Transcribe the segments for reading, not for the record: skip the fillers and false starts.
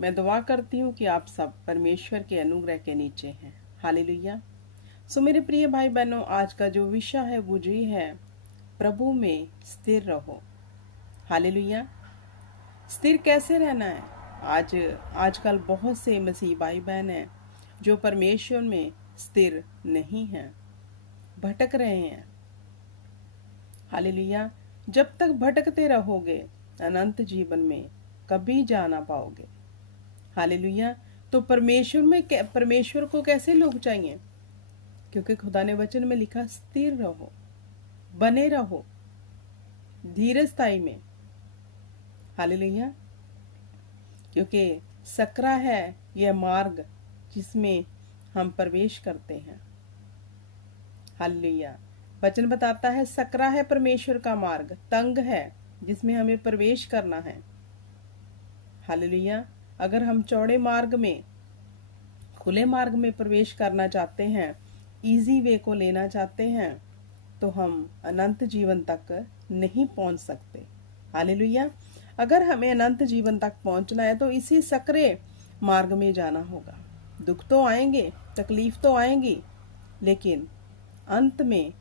मैं दुआ करती हूँ कि आप सब परमेश्वर के अनुग्रह के नीचे हैं। हालेलुया। सो मेरे प्रिय भाई बहनों, आज का जो विषय है वो जी है, प्रभु में स्थिर रहो। हालेलुया। स्थिर कैसे रहना है? आजकल बहुत से मसीह भाई बहन हैं जो परमेश्वर में स्थिर नहीं हैं, भटक रहे हैं। हालेलुया। जब तक भटकते रहोगे अनंत जीवन में कभी जा ना पाओगे। हालेलुया। तो परमेश्वर को कैसे लोग चाहिए? क्योंकि खुदा ने वचन में लिखा, स्थिर रहो, बने रहो धीरजताई में। हालेलुया। क्योंकि सकरा है यह मार्ग जिसमें हम प्रवेश करते हैं। हालेलुया। वचन बताता है सकरा है परमेश्वर का मार्ग, तंग है जिसमें हमें प्रवेश करना है। हालेलुया। अगर हम चौड़े मार्ग में, खुले मार्ग में प्रवेश करना चाहते हैं, इजी वे को लेना चाहते हैं, तो हम अनंत जीवन तक नहीं पहुंच सकते। हालेलुया। अगर हमें अनंत जीवन तक पहुंचना है तो इसी सकरे मार्ग में जाना होगा। दुख तो आएंगे, तकलीफ तो आएंगी, लेकिन अंत में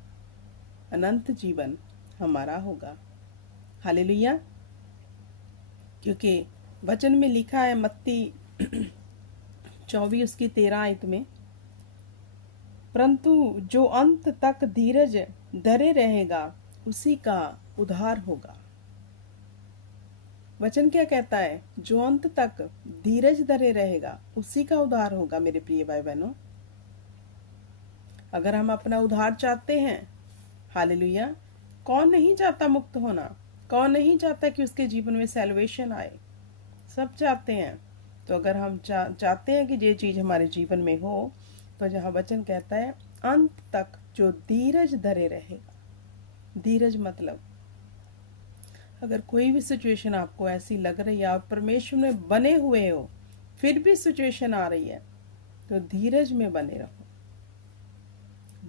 अनंत जीवन हमारा होगा। हालेलुया। क्योंकि वचन में लिखा है मत्ती 24 उसकी 13 आयत में, परंतु जो अंत तक धीरज धरे रहेगा उसी का उद्धार होगा। वचन क्या कहता है? जो अंत तक धीरज धरे रहेगा उसी का उद्धार होगा। मेरे प्रिय भाई बहनों, अगर हम अपना उद्धार चाहते हैं, हालेलुया, कौन नहीं चाहता मुक्त होना? कौन नहीं चाहता कि उसके जीवन में सैल्वेशन आए? सब चाहते हैं। तो अगर हम चाहते हैं कि ये चीज हमारे जीवन में हो, तो जहाँ वचन कहता है अंत तक जो धीरज धरे रहेगा। धीरज मतलब अगर कोई भी सिचुएशन आपको ऐसी लग रही है, आप परमेश्वर में बने हुए हो, फिर भी सिचुएशन आ रही है, तो धीरज में बने रहो।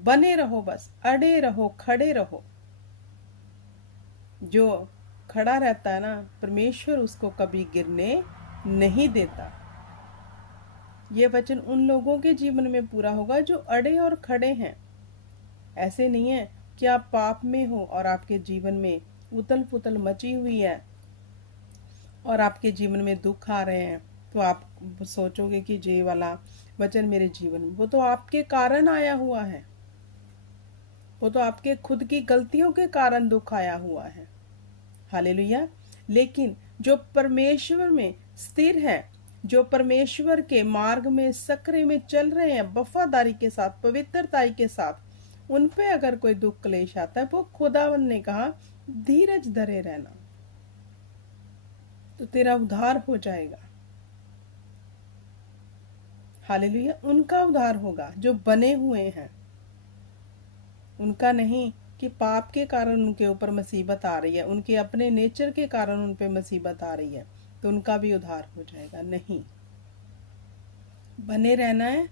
बने रहो, बस अड़े रहो, खड़े रहो। जो खड़ा रहता है ना, परमेश्वर उसको कभी गिरने नहीं देता। ये वचन उन लोगों के जीवन में पूरा होगा जो अड़े और खड़े हैं। ऐसे नहीं है कि आप पाप में हो और आपके जीवन में उतल पुतल मची हुई है और आपके जीवन में दुख आ रहे हैं, तो आप सोचोगे कि ये वाला वचन मेरे जीवन में, वो तो आपके कारण आया हुआ है। वो तो आपके खुद की गलतियों के कारण दुख आया हुआ है। हालेलुया। लेकिन जो परमेश्वर में स्थिर है, जो परमेश्वर के मार्ग में सकरे में चल रहे हैं, वफादारी के साथ, पवित्रताई के साथ, उन पे अगर कोई दुख क्लेश आता है, वो खुदावन ने कहा धीरज धरे रहना, तो तेरा उद्धार हो जाएगा। हालेलुया। उनका उद्धार होगा जो बने हुए हैं, उनका नहीं कि पाप के कारण उनके ऊपर मुसीबत आ रही है, उनके अपने नेचर के कारण उन पे मुसीबत आ रही है, तो उनका भी उद्धार हो जाएगा। नहीं, बने रहना है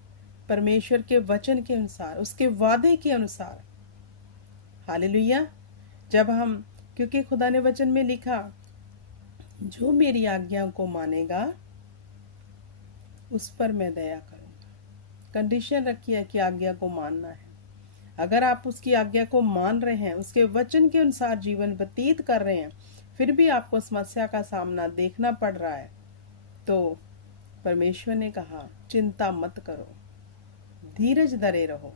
परमेश्वर के वचन के अनुसार, उसके वादे के अनुसार। हालेलुया। जब हम, क्योंकि खुदा ने वचन में लिखा, जो मेरी आज्ञा को मानेगा उस पर मैं दया करूंगा। कंडीशन रखी है कि आज्ञा को मानना है। अगर आप उसकी आज्ञा को मान रहे हैं, उसके वचन के अनुसार जीवन व्यतीत कर रहे हैं, फिर भी आपको समस्या का सामना देखना पड़ रहा है, तो परमेश्वर ने कहा चिंता मत करो, धीरज धरे रहो,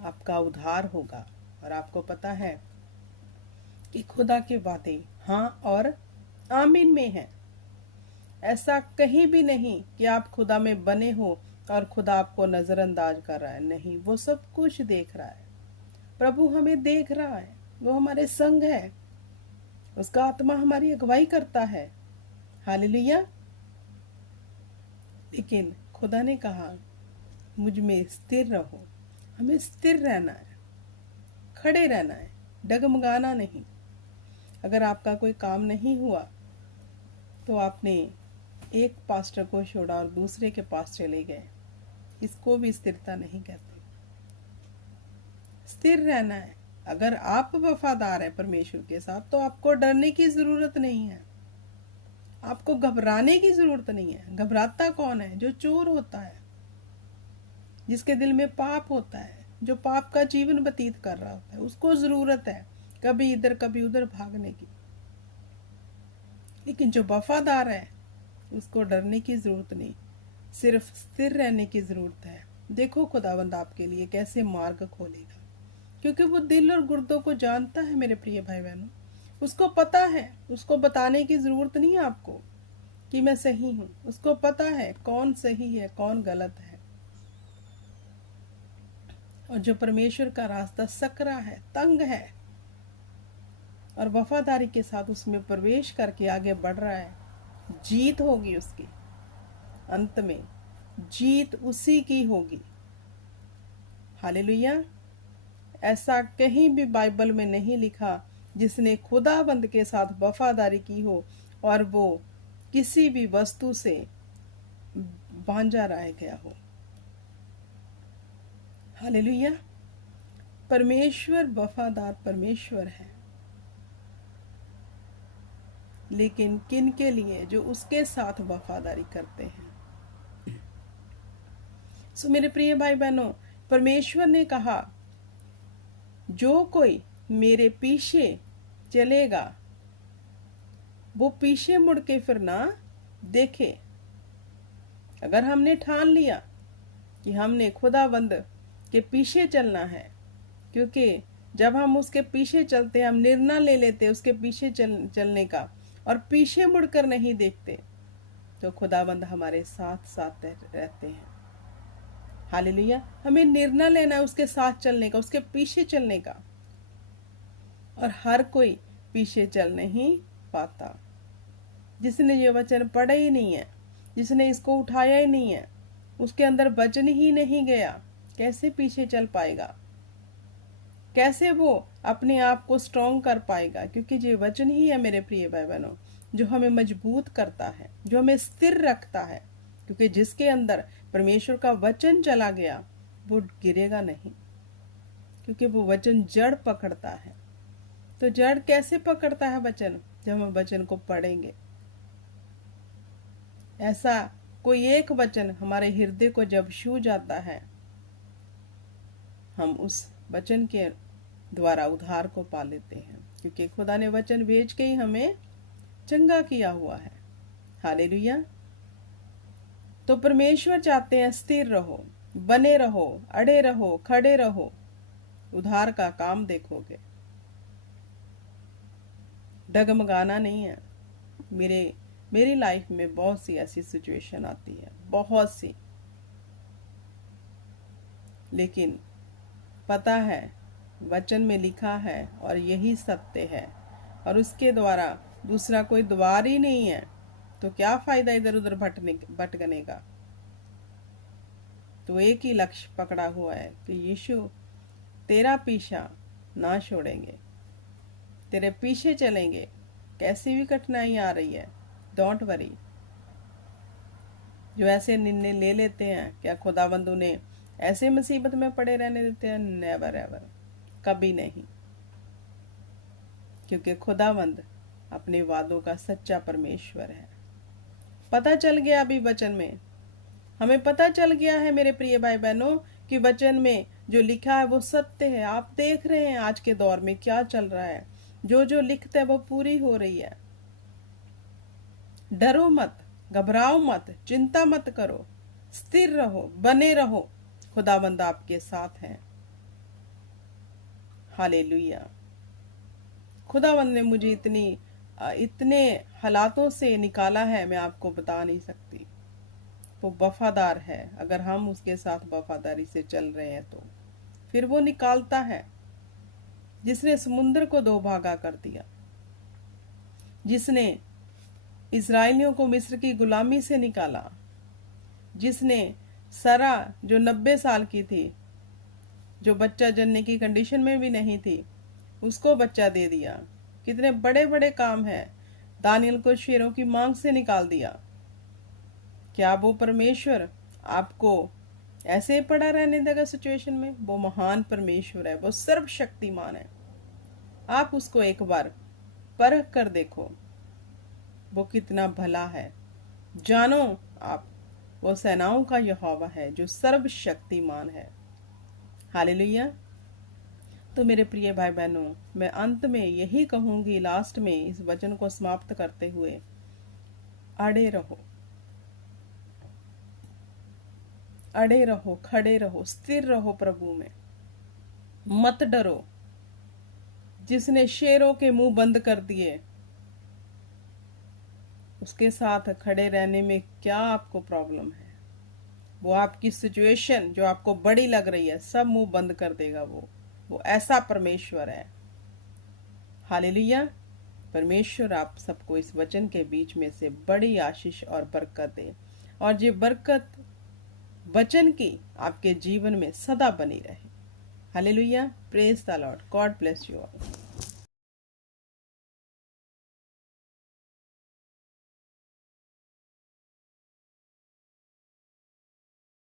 आपका उद्धार होगा। और आपको पता है कि खुदा के वादे हाँ और आमीन में है। ऐसा कहीं भी नहीं कि आप खुदा में बने हो और खुदा आपको नजरअंदाज कर रहा है। नहीं, वो सब कुछ देख रहा है। प्रभु हमें देख रहा है, वो हमारे संग है, उसका आत्मा हमारी अगुवाई करता है। हालेलुया। लेकिन खुदा ने कहा मुझ में स्थिर रहो। हमें स्थिर रहना है, खड़े रहना है, डगमगाना नहीं। अगर आपका कोई काम नहीं हुआ तो आपने एक पास्टर को छोड़ा और दूसरे के पास चले गए, इसको भी स्थिरता नहीं कहते। स्थिर रहना है। अगर आप वफादार हैं परमेश्वर के साथ, तो आपको डरने की जरूरत नहीं है। आपको घबराने की जरूरत नहीं है। घबराता कौन है? जो चोर होता है, जिसके दिल में पाप होता है, जो पाप का जीवन व्यतीत कर रहा होता है, उसको जरूरत है कभी इधर कभी उधर भागने की। लेकिन जो वफादार है उसको डरने की जरूरत नहीं, सिर्फ स्थिर रहने की जरूरत है। देखो खुदावंद आपके लिए कैसे मार्ग खोलेगा, क्योंकि वो दिल और गुर्दों को जानता है मेरे प्रिय भाई बहनों। उसको पता है, उसको बताने की जरूरत नहीं है आपको कि मैं सही हूं। उसको पता है कौन सही है कौन गलत है। और जो परमेश्वर का रास्ता सकरा है, तंग है, और वफादारी के साथ उसमें प्रवेश करके आगे बढ़ रहा है, जीत होगी उसकी। अंत में जीत उसी की होगी। हालेलुया। ऐसा कहीं भी बाइबल में नहीं लिखा जिसने खुदाबंद के साथ वफादारी की हो और वो किसी भी वस्तु से बांझा रह गया हो। हालेलुया। परमेश्वर वफादार परमेश्वर है, लेकिन किन के लिए? जो उसके साथ वफादारी करते हैं। सो मेरे प्रिय भाई बहनों, परमेश्वर ने कहा जो कोई मेरे पीछे चलेगा वो पीछे मुड़ के फिर ना देखे। अगर हमने ठान लिया कि हमने खुदाबंद के पीछे चलना है, क्योंकि जब हम उसके पीछे चलते हैं, हम निर्णय ले लेते हैं उसके पीछे चलने का और पीछे मुड़कर नहीं देखते, तो खुदाबंद हमारे साथ साथ रहते हैं। हालेलुया। हमें निर्णय लेना है उसके साथ चलने का, उसके पीछे चलने का। और हर कोई पीछे चल नहीं पाता। जिसने ये वचन पढ़ा ही नहीं है, जिसने इसको उठाया ही नहीं है, उसके अंदर वचन ही नहीं गया, कैसे पीछे चल पाएगा? कैसे वो अपने आप को स्ट्रॉन्ग कर पाएगा? क्योंकि ये वचन ही है मेरे प्रिय भाई बहनों जो हमें मजबूत करता है, जो हमें स्थिर रखता है। क्योंकि जिसके अंदर परमेश्वर का वचन चला गया वो गिरेगा नहीं, क्योंकि वो वचन जड़ पकड़ता है। तो जड़ कैसे पकड़ता है वचन? जब हम वचन को पढ़ेंगे। ऐसा कोई एक वचन हमारे हृदय को जब छू जाता है, हम उस वचन के द्वारा उद्धार को पा लेते हैं, क्योंकि खुदा ने वचन भेज के ही हमें चंगा किया हुआ है। हालेलुया। तो परमेश्वर चाहते हैं स्थिर रहो, बने रहो, अड़े रहो, खड़े रहो, उद्धार का काम देखोगे। डगमगाना नहीं है। मेरी लाइफ में बहुत सी ऐसी सिचुएशन आती है, बहुत सी, लेकिन पता है वचन में लिखा है और यही सत्य है, और उसके द्वारा दूसरा कोई द्वार ही नहीं है, तो क्या फायदा इधर उधर भटकने का। तो एक ही लक्ष्य पकड़ा हुआ है कि यीशु तेरा पीछा ना छोड़ेंगे, तेरे पीछे चलेंगे। कैसी भी कठिनाई आ रही है, डोंट वरी। जो ऐसे निर्णय ले लेते हैं, क्या खुदाबंद उन्हें ऐसे मुसीबत में पड़े रहने देते हैं? नेवर एवर, कभी नहीं। क्योंकि खुदाबंद अपने वादों का सच्चा परमेश्वर है। पता चल गया अभी वचन में, हमें पता चल गया है मेरे प्रिय भाई बहनों कि वचन में जो लिखा है वो सत्य है। आप देख रहे हैं आज के दौर में क्या चल रहा है, जो जो लिखते है वो पूरी हो रही है। डरो मत, घबराओ मत, चिंता मत करो, स्थिर रहो, बने रहो, खुदाबंद आपके साथ है। हालेलुया। खुदाबंद ने मुझे इतने हालातों से निकाला है, मैं आपको बता नहीं सकती। वो वफादार है। अगर हम उसके साथ वफादारी से चल रहे हैं तो फिर वो निकालता है। जिसने समुद्र को दो भागा कर दिया, जिसने इस्राएलियों को मिस्र की गुलामी से निकाला, जिसने सरा जो 90 साल की थी, जो बच्चा जनने की कंडीशन में भी नहीं थी, उसको बच्चा दे दिया। कितने बड़े बड़े काम है। दानियल को शेरों की मांग से निकाल दिया। क्या वो परमेश्वर आपको ऐसे पड़ा रहने देगा सिचुएशन में? वो महान परमेश्वर है, वो सर्वशक्तिमान है। आप उसको एक बार परख कर देखो। वो कितना भला है। जानो आप, वो सेनाओं का यहोवा है जो सर्वशक्तिमान है। हालेलुया। तो मेरे प्रिय भाई बहनों, मैं अंत में यही कहूंगी, लास्ट में इस वचन को समाप्त करते हुए, अड़े रहो, अड़े रहो, खड़े रहो, स्थिर रहो प्रभु में, मत डरो। जिसने शेरों के मुंह बंद कर दिए, उसके साथ खड़े रहने में क्या आपको प्रॉब्लम है? वो आपकी सिचुएशन जो आपको बड़ी लग रही है, सब मुंह बंद कर देगा। वो ऐसा परमेश्वर है। हालेलुया। परमेश्वर आप सबको इस वचन के बीच में से बड़ी आशीष और बरकत दे, और ये बरकत वचन की आपके जीवन में सदा बनी रहे। Hallelujah. Praise the Lord. God bless you all.